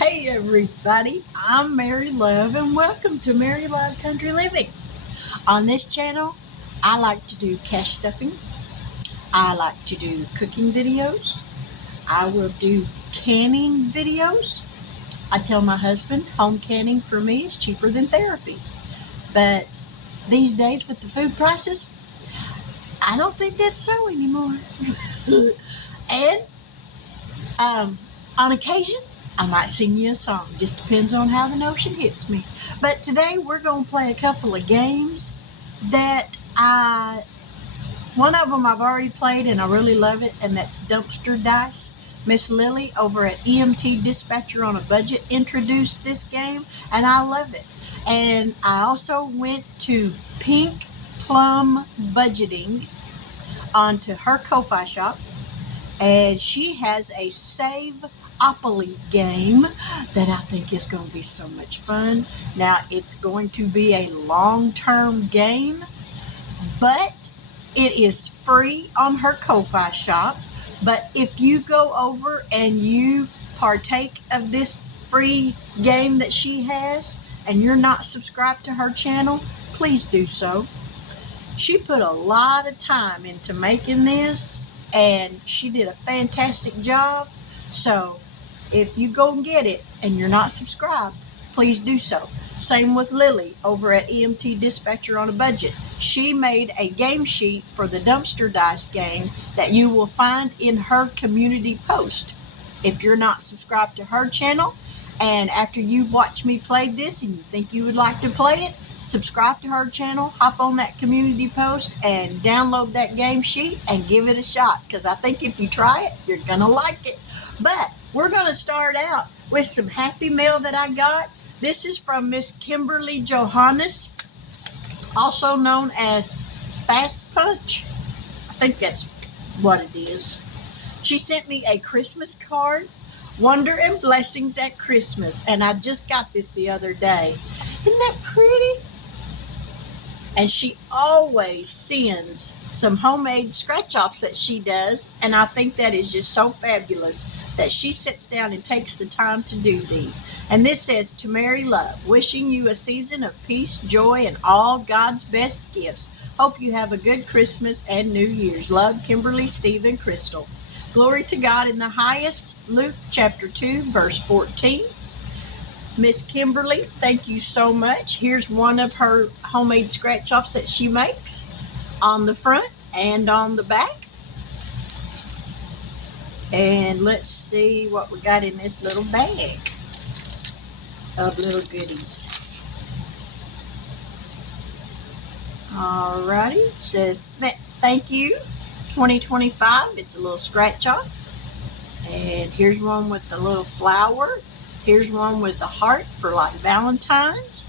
Hey everybody, I'm Mary Love and welcome to Mary Love Country Living. On this channel, I like to do cash stuffing. I like to do cooking videos. I will do canning videos. I tell my husband home canning for me is cheaper than therapy. But these days with the food prices, I don't think that's so anymore. And on occasion, I might sing you a song. Just depends on how the notion hits me. But today we're going to play a couple of games that one of them I've already played and I really love it, and that's Dumpster Dice. Miss Lily over at EMT Dispatcher on a Budget introduced this game, and I love it. And I also went to Pink Plum Budgeting onto her Ko-Fi shop, and she has a Saveopoly game that I think is going to be so much fun. Now, it's going to be a long-term game, but it is free on her Ko-Fi shop. But if you go over and you partake of this free game that she has, and you're not subscribed to her channel, please do so. She put a lot of time into making this, and she did a fantastic job. So if you go and get it and you're not subscribed, please do so. Same with Lily over at EMT Dispatcher on a Budget. She made a game sheet for the Dumpster Dice game that you will find in her community post. If you're not subscribed to her channel, and after you've watched me play this and you think you would like to play it, subscribe to her channel, hop on that community post, and download that game sheet and give it a shot. Because I think if you try it, you're going to like it. But we're going to start out with some Happy Mail that I got. This is from Miss Kimberly Johannes, also known as Fast Punch. I think that's what it is. She sent me a Christmas card, Wonder and Blessings at Christmas, and I just got this the other day. Isn't that pretty? And she always sends some homemade scratch-offs that she does, and I think that is just so fabulous that she sits down and takes the time to do these. And this says, "To Mary Love, wishing you a season of peace, joy, and all God's best gifts. Hope you have a good Christmas and New Year's. Love, Kimberly, Steve, and Crystal. Glory to God in the highest." Luke chapter 2, verse 14. Miss Kimberly, thank you so much. Here's one of her homemade scratch-offs that she makes on the front and on the back. And let's see what we got in this little bag of little goodies. Alrighty, it says, thank you, 2025. It's a little scratch-off. And here's one with the little flower. Here's one with the heart for like Valentine's.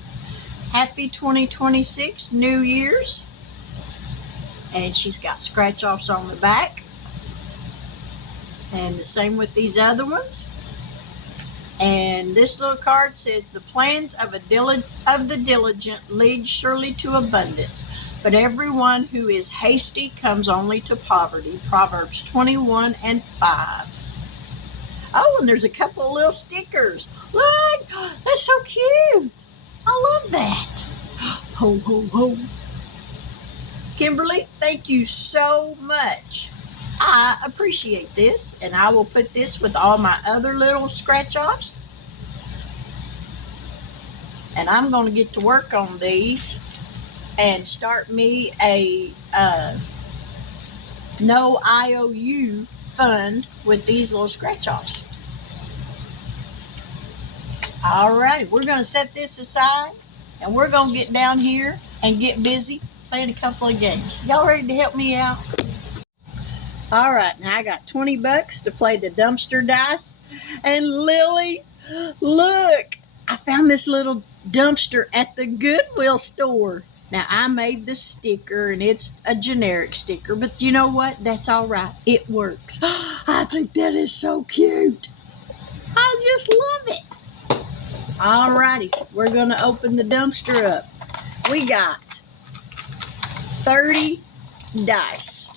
Happy 2026, New Year's. And she's got scratch-offs on the back. And the same with these other ones. And this little card says, "The plans of the diligent lead surely to abundance, but everyone who is hasty comes only to poverty." Proverbs 21 and 5. Oh, and there's a couple of little stickers. Look, that's so cute. I love that. Ho, ho, ho. Kimberly, thank you so much. I appreciate this, and I will put this with all my other little scratch-offs. And I'm going to get to work on these and start me a no IOU fund with these little scratch-offs. Alrighty, we're going to set this aside, and we're going to get down here and get busy playing a couple of games. Y'all ready to help me out? All right, now I got $20 to play the Dumpster Dice. And Lily, look, I found this little dumpster at the Goodwill store. Now, I made the sticker, and it's a generic sticker, but you know what? That's all right. It works. I think that is so cute. I just love it. All righty, we're going to open the dumpster up. We got 30 dice.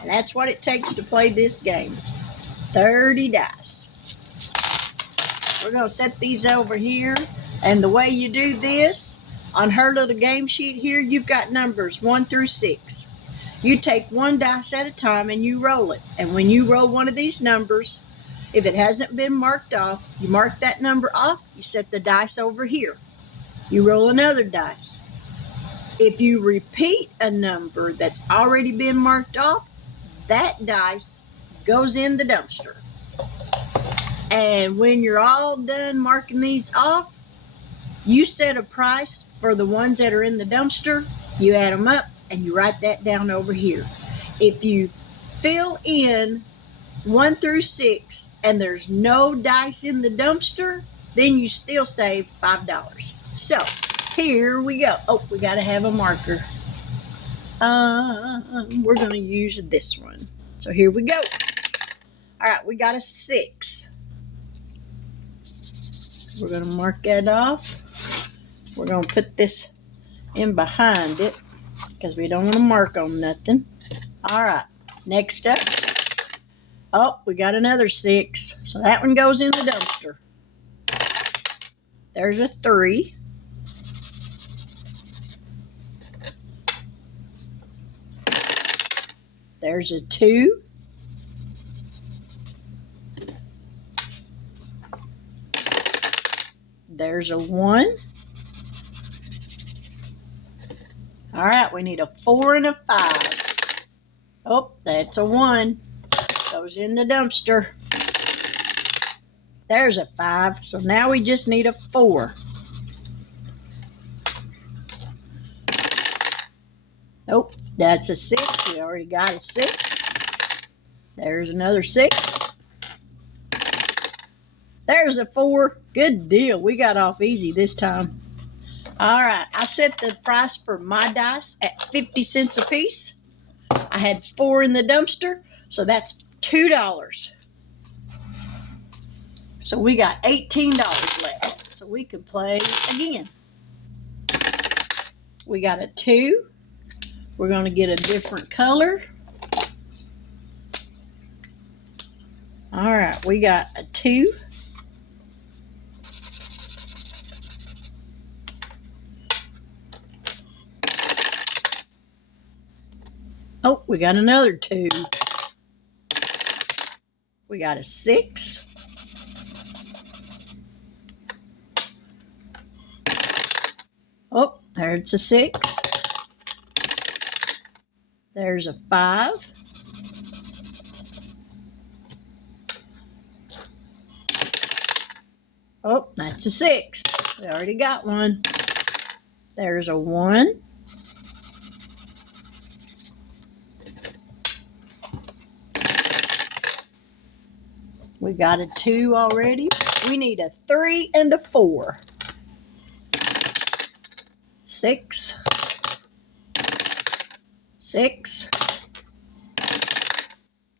And that's what it takes to play this game. 30 dice. We're going to set these over here. And the way you do this, on her little game sheet here, you've got numbers 1 through 6. You take one dice at a time and you roll it. And when you roll one of these numbers, if it hasn't been marked off, you mark that number off, you set the dice over here. You roll another dice. If you repeat a number that's already been marked off, that dice goes in the dumpster. And when you're all done marking these off, you set a price for the ones that are in the dumpster, you add them up, and you write that down over here. If you fill in 1 through 6 and there's no dice in the dumpster, then you still save $5. So here we go. Oh, we got to have a marker. We're going to use this one. So here we go. All right, we got a 6. We're going to mark that off. We're going to put this in behind it because we don't want to mark on nothing. All right, next up. Oh, we got another 6. So that one goes in the dumpster. There's a 3. There's a 2. There's a 1. All right, we need a 4 and a 5. Oh, that's a 1. Goes in the dumpster. There's a 5. So now we just need a 4. Nope, that's a 6. We already got a 6. There's another 6. There's a 4. Good deal. We got off easy this time. All right, I set the price for my dice at 50 cents a piece. I had 4 in the dumpster, so that's $2. So we got $18 left. So we can play again. We got a 2. We're going to get a different color. All right, we got a 2. Oh, we got another 2. We got a 6. Oh, there's a 6. There's a 5. Oh, that's a 6. We already got one. There's a 1. We got a 2 already. We need a 3 and a 4. 6. 6.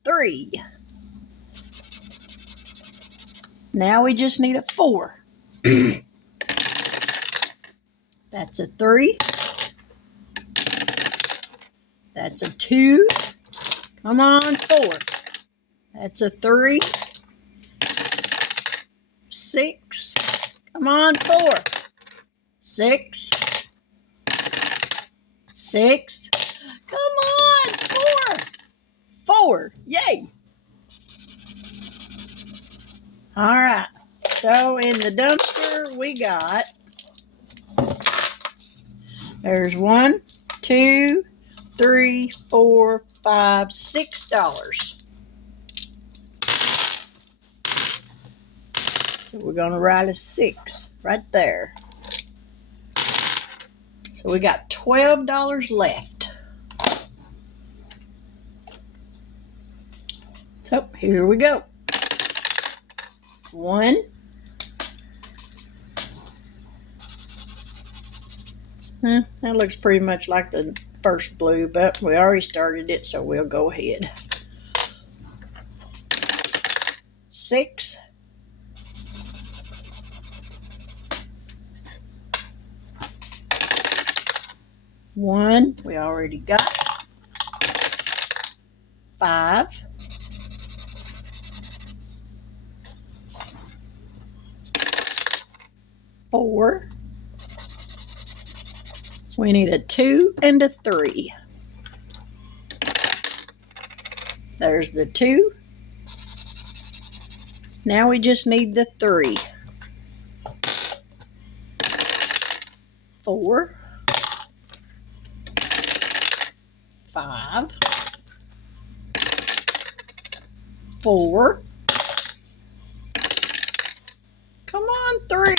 3. Now we just need a 4. That's a 3. That's a 2. Come on, 4. That's a 3. 6. Come on, 4. 6. 6. Come on, 4. 4. Yay. All right. So in the dumpster we got, there's 1, 2, 3, 4, 5, $6. So we're going to write a 6 right there. So we got $12 left. So here we go. 1. That looks pretty much like the first blue, but we already started it, so we'll go ahead. 6. 1, we already got. 5. 4. We need a 2 and a 3. There's the 2. Now we just need the 3. 4, 5, 4. Come on, 3.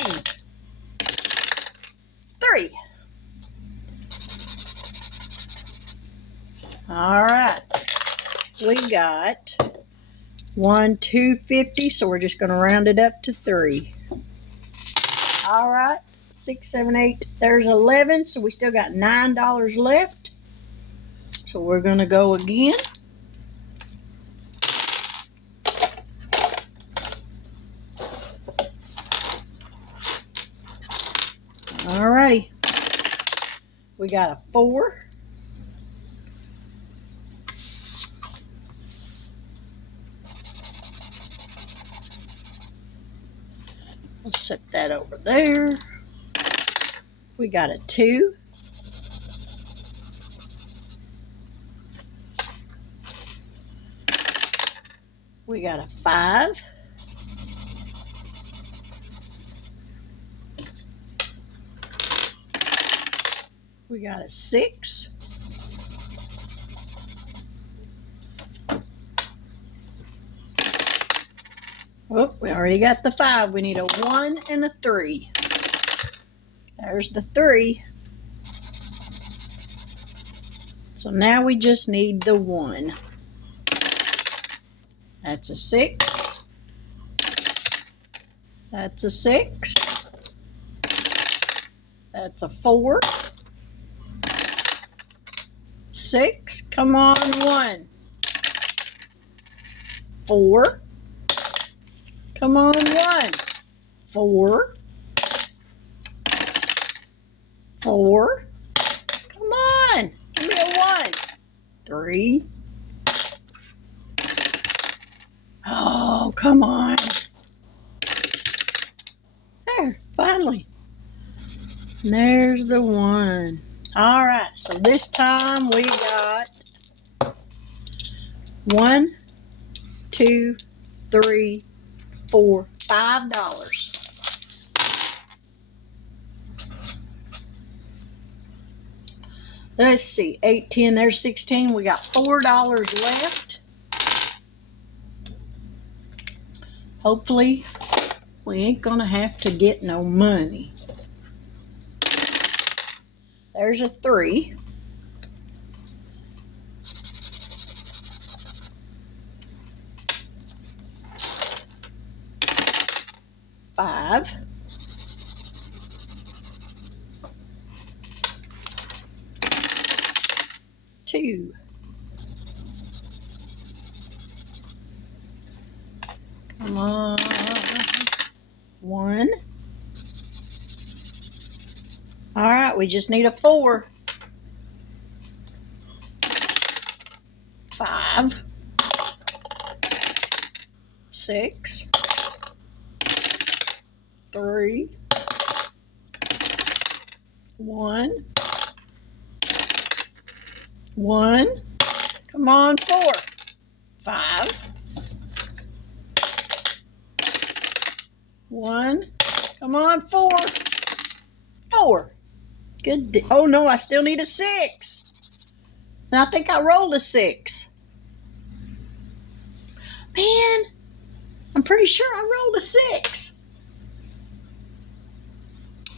3. All right. We got 1, 2, 50, so we're just going to round it up to 3. All right. 6, 7, 8. There's 11, so we still got $9 left. So we're going to go again. All righty. We got a 4. We'll set that over there. We got a 2. We got a 5. We got a 6. Oh, we already got the 5. We need a 1 and a 3. There's the 3. So now we just need the 1. That's a 6. That's a 6. That's a 4. 6. Come on, 1. 4. Come on, 1. 4. 4. Come on. Give me a 1. 3. Oh, come on. There, finally. And there's the 1. All right, so this time we got 1, 2, 3, 4, $5. Let's see, 8, 10, there's 16. We got $4 left. Hopefully, we ain't gonna have to get no money. There's a 3. Five. 2. Come on. 1. All right, we just need a 4. 5. 6. 3. 1. 1. Come on, 4. 5. 1. Come on, 4. 4. Good. Oh no, I still need a 6. And I think I rolled a 6. Man, I'm pretty sure I rolled a 6.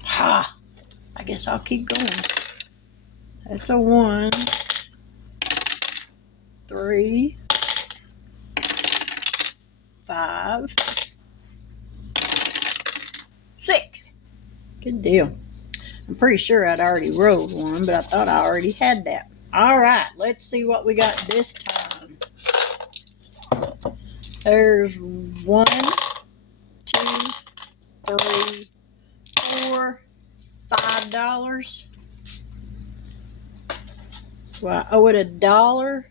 Ha! I guess I'll keep going. That's a 1. 3. 5. 6. Good deal. I'm pretty sure I'd already rolled one, but I thought I already had that. All right, let's see what we got this time. There's 1, 2, 3, 4, $5. So I owe it $1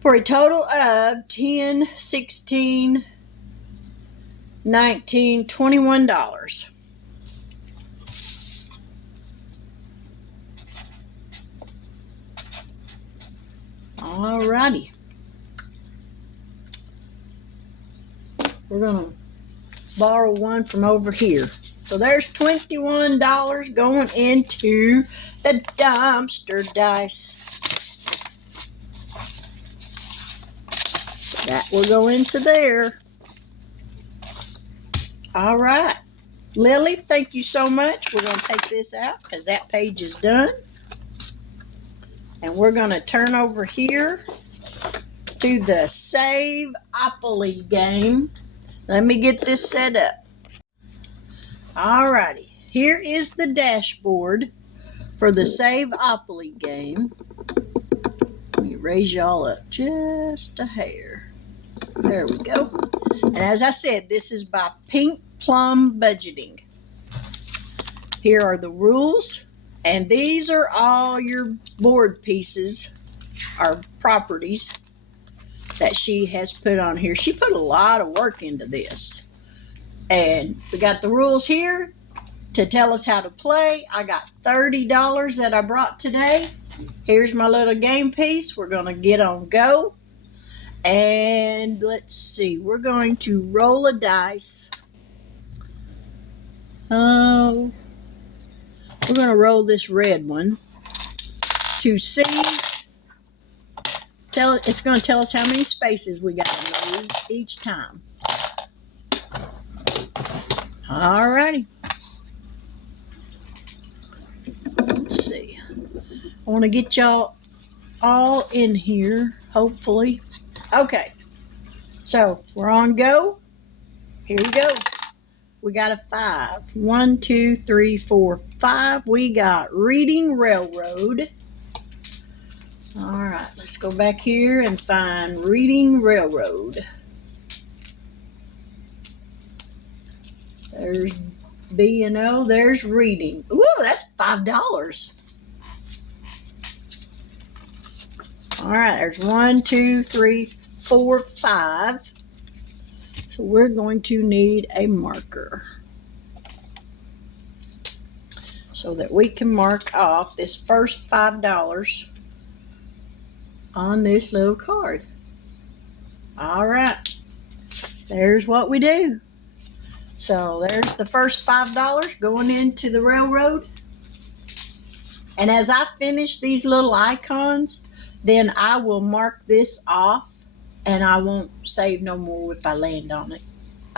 for a total of 10, 16, 19, $21. Alrighty. We're going to borrow one from over here. So there's $21 going into the dumpster dice. So that will go into there. All right. Lily, thank you so much. We're going to take this out because that page is done. And we're going to turn over here to the Saveopoly game. Let me get this set up. Alrighty, here is the dashboard for the Saveopoly game. Let me raise y'all up just a hair. There we go. And as I said, this is by Pink Plum Budgeting. Here are the rules, and these are all your board pieces, or properties, that she has put on here. She put a lot of work into this. And we got the rules here to tell us how to play. I got $30 that I brought today. Here's my little game piece. We're going to get on go. And let's see. We're going to roll a dice. We're going to roll this red one to see. It's going to tell us how many spaces we got to move each time. Alrighty. Let's see. I want to get y'all all in here, hopefully. Okay. So, we're on go. Here we go. We got a 5. 1, 2, 3, 4, 5. We got Reading Railroad. Alright, let's go back here and find Reading Railroad. There's B and O. There's Reading. Ooh, that's $5. All right, there's 1, 2, 3, 4, 5. So we're going to need a marker so that we can mark off this first $5 on this little card. All right, there's what we do. So there's the first $5 going into the railroad. And as I finish these little icons, then I will mark this off and I won't save no more if I land on it.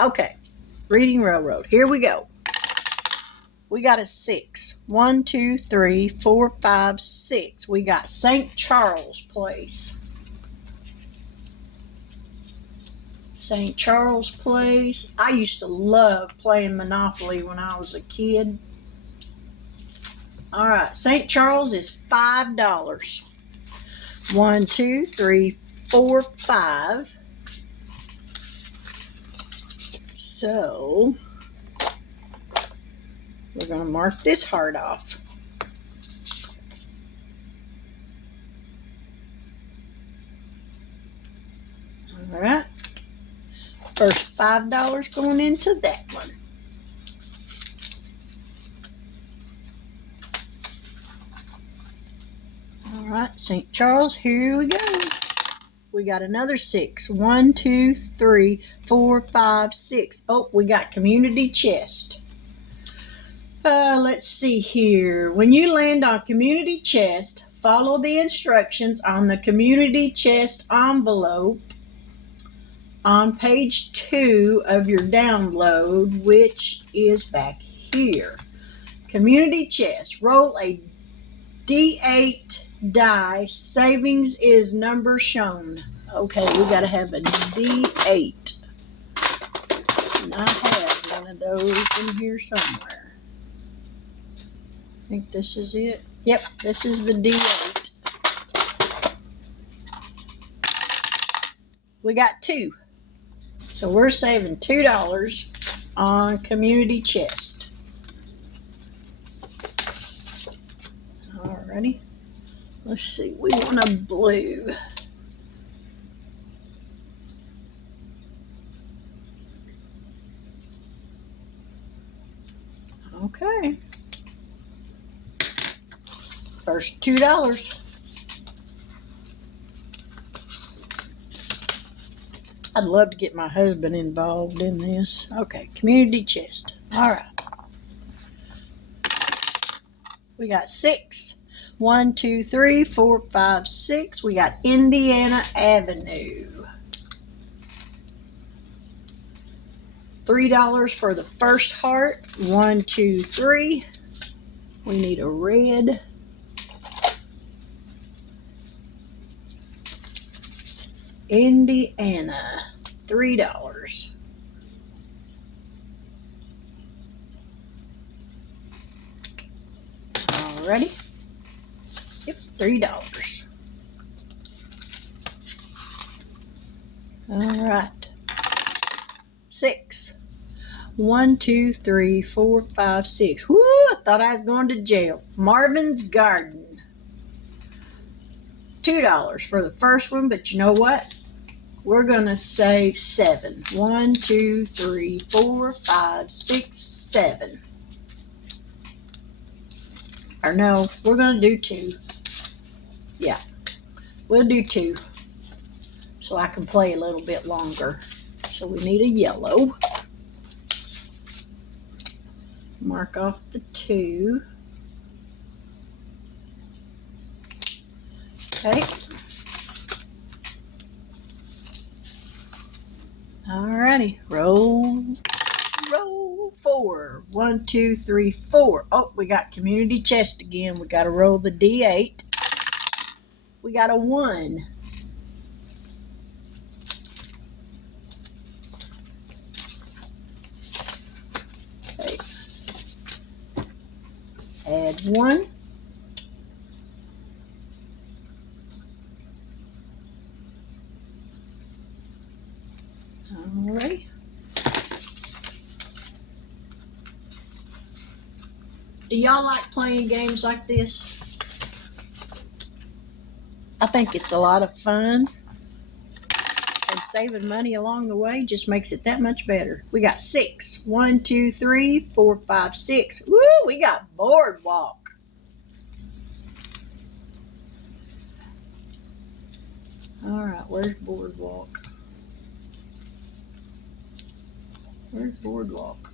Okay, Reading Railroad. Here we go. We got a 6. 1, 2, 3, 4, 5, 6. We got St. Charles Place. St. Charles Place. I used to love playing Monopoly when I was a kid. All right, St. Charles is $5. 1, 2, 3, 4, 5. So we're going to mark this heart off. All right. First $5 going into that one. All right, St. Charles, here we go. We got another 6. 1, 2, 3, 4, 5, 6. Oh, we got Community Chest. Let's see here. When you land on Community Chest, follow the instructions on the Community Chest envelope on page 2 of your download, which is back here. Community Chest. Roll a D8 die. Savings is number shown. Okay, we got to have a D8. And I have one of those in here somewhere. I think this is it. Yep, this is the D8. We got 2. So we're saving $2 on Community Chest. Alrighty. Let's see. We want a blue. Okay. First $2. I'd love to get my husband involved in this. Okay, community chest. All right. We got 6. 1, 2, 3, 4, 5, 6. We got Indiana Avenue. $3 for the first heart. 1, 2, 3. We need a red. Indiana. $3. Alrighty. Yep, $3. Alright. 6. 1, 2, 3, 4, 5, 6. Woo! I thought I was going to jail. Marvin's Garden. $2 for the first one, but you know what? We're going to save 7. 1, 2, 3, 4, 5, 6, 7. Or no, we're going to do 2. Yeah, we'll do 2. So I can play a little bit longer. So we need a yellow. Mark off the 2. Okay. Alrighty. Roll 4. 1, 2, 3, 4. Oh, we got community chest again. We got to roll the D8. We got a 1. Okay. Add 1. Alrighty. Do y'all like playing games like this? I think it's a lot of fun. And saving money along the way just makes it that much better. We got 6. 1, 2, 3, 4, 5, 6. Woo! We got boardwalk. Alright, where's boardwalk? Where's boardwalk?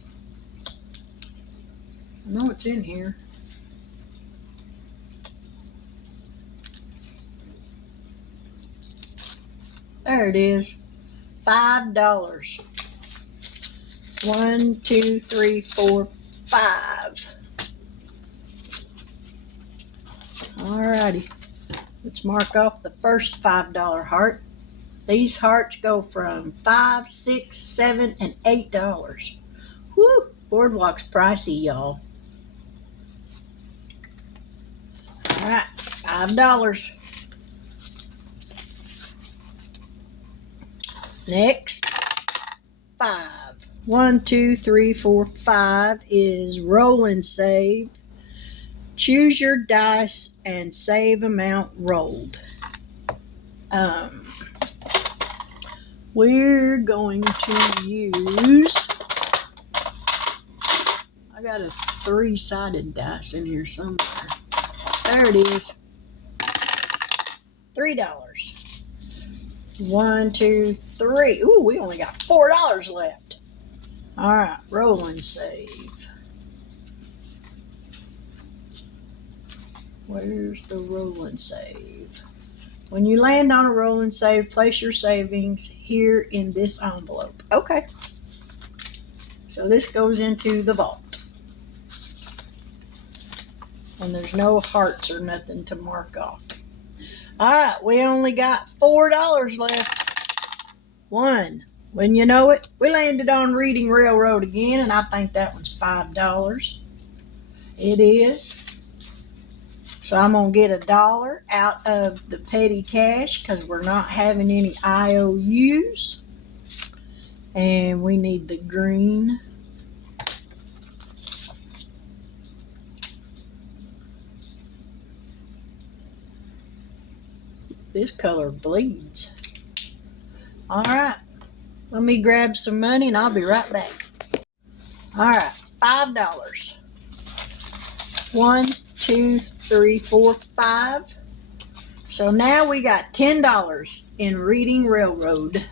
I know it's in here. There it is. $5. 1, 2, 3, 4, 5. Alrighty. Let's mark off the first $5 heart. These hearts go from $5, $6, $7, and $8. Woo! Boardwalk's pricey, y'all. Alright, $5. Next, 5. 1, 2, 3, 4, 5 is roll and save. Choose your dice and save amount rolled. We're going to use, I got a 3-sided dice in here somewhere. There it is. $3. 1, 2, 3. Ooh, we only got $4 left. All right, roll and save. Where's the roll and save? When you land on a roll and save, place your savings here in this envelope. Okay. So this goes into the vault. And there's no hearts or nothing to mark off. All right, we only got $4 left. 1. When you know it, we landed on Reading Railroad again, and I think that one's $5. It is. So I'm going to get $1 out of the petty cash because we're not having any IOUs. And we need the green. This color bleeds. All right. Let me grab some money and I'll be right back. All right. $5. 1, 2, 3, 4, 5. So now we got $10 in Reading Railroad.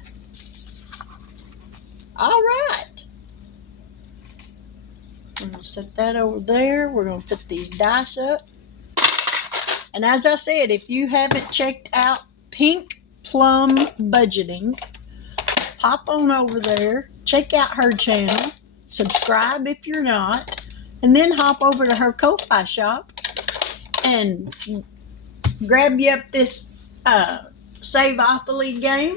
All right. I'm going to set that over there. We're going to put these dice up. And as I said, if you haven't checked out Pink Plum Budgeting, hop on over there, check out her channel, subscribe if you're not, and then hop over to her Ko-Fi shop and grab you up this Saveopoly game.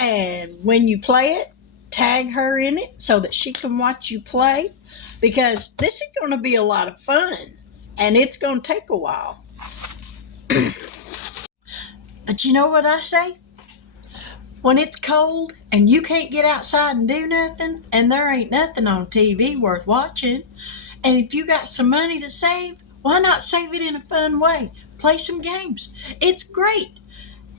And when you play it, tag her in it so that she can watch you play, because this is going to be a lot of fun and it's going to take a while. But you know what I say? When it's cold and you can't get outside and do nothing, and there ain't nothing on TV worth watching, and if you got some money to save, why not save it in a fun way? Play some games. It's great.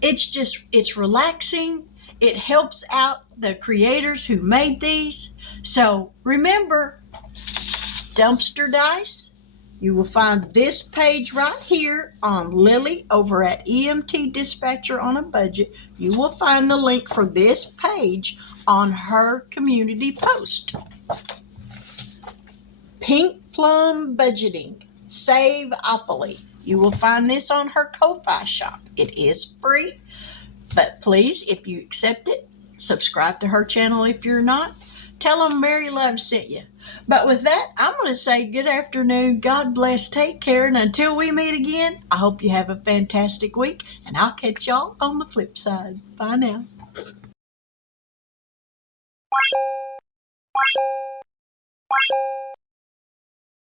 It's relaxing. It helps out the creators who made these. So remember, Dumpster Dice. You will find this page right here on Lily over at EMT Dispatcher on a Budget. You will find the link for this page on her community post. Pink Plum Budgeting, Saveopoly. You will find this on her Ko-Fi shop. It is free, but please, if you accept it, subscribe to her channel if you're not. Tell them Mary Love sent you. But with that, I'm going to say good afternoon, God bless, take care, and until we meet again, I hope you have a fantastic week, and I'll catch y'all on the flip side. Bye now.